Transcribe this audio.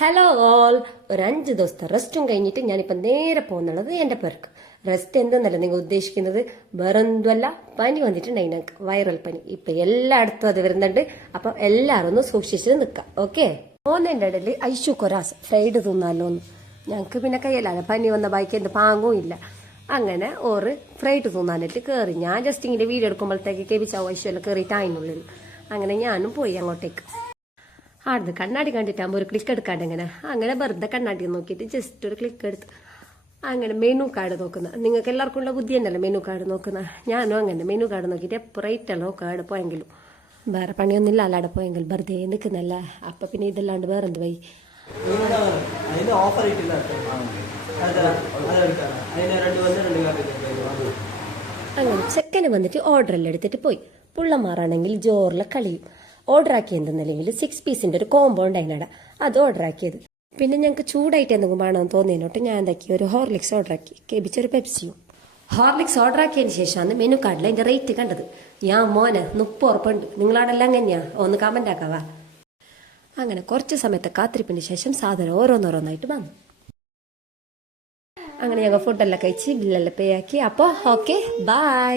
Hello all, ഒരു 5 ദിവസത്തെ റെസ്റ്റും കഴിഞ്ഞിട്ട് ഞാനിപ്പോൾ നേരെ പോകുന്നുള്ളത് എൻ്റെ പേർക്ക്. റെസ്റ്റ് എന്തെന്നല്ല നിങ്ങൾ ഉദ്ദേശിക്കുന്നത്, വേറൊന്നുമല്ല, പനി വന്നിട്ടുണ്ടായി ഞങ്ങൾക്ക്, വൈറൽ പനി. ഇപ്പൊ എല്ലായിടത്തും അത് വരുന്നുണ്ട്. അപ്പൊ എല്ലാവരും ഒന്ന് സൂക്ഷിച്ച് നിൽക്കാം, ഓക്കെ? പോകുന്നതിൻ്റെ ഇടയിൽ ഐശു കൊറാസ് ഫ്രൈഡ് തിന്നാലോന്ന്. ഞങ്ങൾക്ക് പിന്നെ കയ്യല്ലാതെ പനി വന്ന ബാക്കി എന്ത് പാങ്ങും ഇല്ല. അങ്ങനെ ഓറ് ഫ്രൈഡ് തിന്നാനായിട്ട് കയറി. ഞാൻ ജസ്റ്റ് ഇങ്ങനെ വീഡിയോ എടുക്കുമ്പോഴത്തേക്ക് കെവിച്ചാവും ഐശു എല്ലാം കയറിയിട്ട് അതിനുള്ളിൽ. അങ്ങനെ ഞാനും പോയി അങ്ങോട്ടേക്ക്. ആടുന്ന് കണ്ണാടി കണ്ടിട്ടാകുമ്പോൾ ഒരു ക്ലിക്ക് എടുക്കാണ്ട് അങ്ങനെ വെറുതെ കണ്ണാടി നോക്കിയിട്ട് ജസ്റ്റ് ഒരു ക്ലിക്ക് എടുത്ത് അങ്ങനെ മെനു കാർഡ് നോക്കുന്ന. നിങ്ങൾക്ക് എല്ലാവർക്കും ഉള്ള ബുദ്ധി തന്നെയല്ലേ മെനു കാർഡ് നോക്കുന്ന. ഞാനും അങ്ങനെ മെനു കാർഡ് നോക്കിയിട്ട് എപ്പോൾ റേറ്റല്ലോ കാർഡ് പോയെങ്കിലും വേറെ പണിയൊന്നുമില്ല അല്ലാടെ പോയെങ്കിൽ വെറുതെ നിൽക്കുന്നല്ല. അപ്പം പിന്നെ ഇതല്ലാണ്ട് വേറെ എന്ത് പോയി. അങ്ങനെ ചെക്കന് വന്നിട്ട് ഓർഡറെല്ലാം എടുത്തിട്ട് പോയി. പുള്ളമാറാണെങ്കിൽ ജോറിലെ കളിയും. ഓർഡർ ആക്കി എന്തെന്നല്ലെങ്കിൽ 6 പീസിന്റെ ഒരു കോംബോ ഉണ്ടായിനട, അത് ഓർഡർ ആക്കിയത്. പിന്നെ ഞങ്ങൾക്ക് ചൂടായിട്ട് എന്തെങ്കിലും വേണമെന്ന് തോന്നിയതിനോട്ട് ഞാൻ എന്താക്കി, ഒരു ഹോർലിക്സ് ഓർഡർ ആക്കി, കേബിച്ചൊരു പെപ്സിയും. ഹോർലിക്സ് ഓർഡർ ആക്കിയതിന് ശേഷമാണ് മെനു കാർഡിൽ അതിന്റെ റേറ്റ് കണ്ടത്. ഞാൻ മോനെ 30 ഉറപ്പുണ്ട്, നിങ്ങളാടെല്ലാം അങ്ങനെയാ, ഒന്ന് കമന്റ് ആക്കാവാ. അങ്ങനെ കുറച്ച് സമയത്തെ കാത്തിരിപ്പിന് ശേഷം സാധനം ഓരോന്നോരോന്നായിട്ട് വന്നു. അങ്ങനെ ഞങ്ങൾ ഫുഡെല്ലാം കഴിച്ച് ബില്ലെല്ലാം പേ ആക്കി. അപ്പോൾ ഓക്കെ, ബൈ.